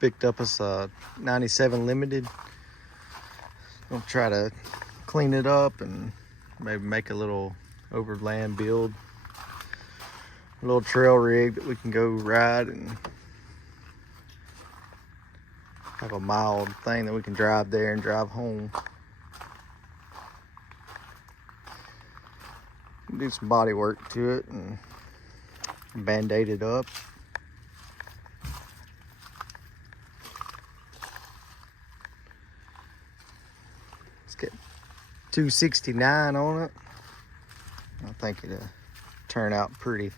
picked up us a 97 Limited. Gonna try to clean it up and maybe make a little overland build, a little trail rig that we can go ride and have a mild thing that we can drive there and drive home. Do some body work to it and band-aid it up. Let's get 269 on it. I think it'll turn out pretty.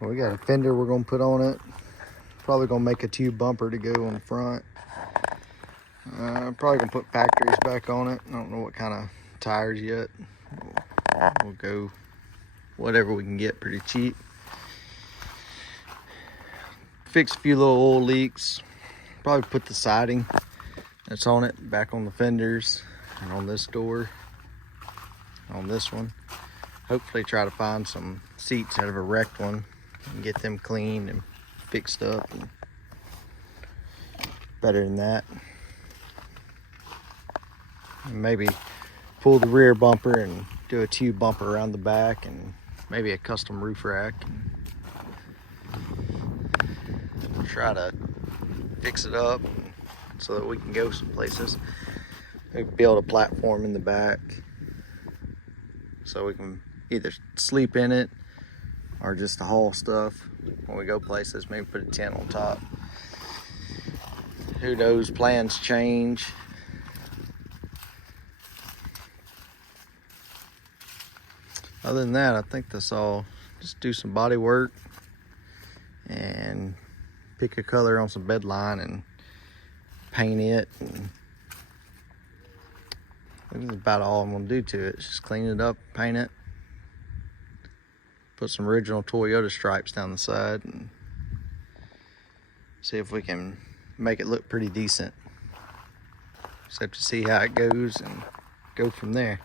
We got a fender we're gonna put on it. Probably gonna make a tube bumper to go on the front. Probably gonna put factories back on it. I don't know what kind of tires yet. We'll go whatever we can get pretty cheap. Fix a few little oil leaks. Probably put the siding that's on it back on the fenders and on this door, on this one. Hopefully try to find some seats out of a wrecked one and get them cleaned and fixed up. And better than that. And maybe pull the rear bumper and do a tube bumper around the back and maybe a custom roof rack. And try to fix it up so that we can go some places. Maybe build a platform in the back so we can either sleep in it or just to haul stuff when we go places. Maybe put a tent on top. Who knows, plans change. Other than that, I think that's all. Just do some body work and pick a color on some bed line and paint it. And that's about all I'm gonna do to it. Just clean it up, paint it, put some original Toyota stripes down the side and see if we can make it look pretty decent. Just have to see how it goes and go from there.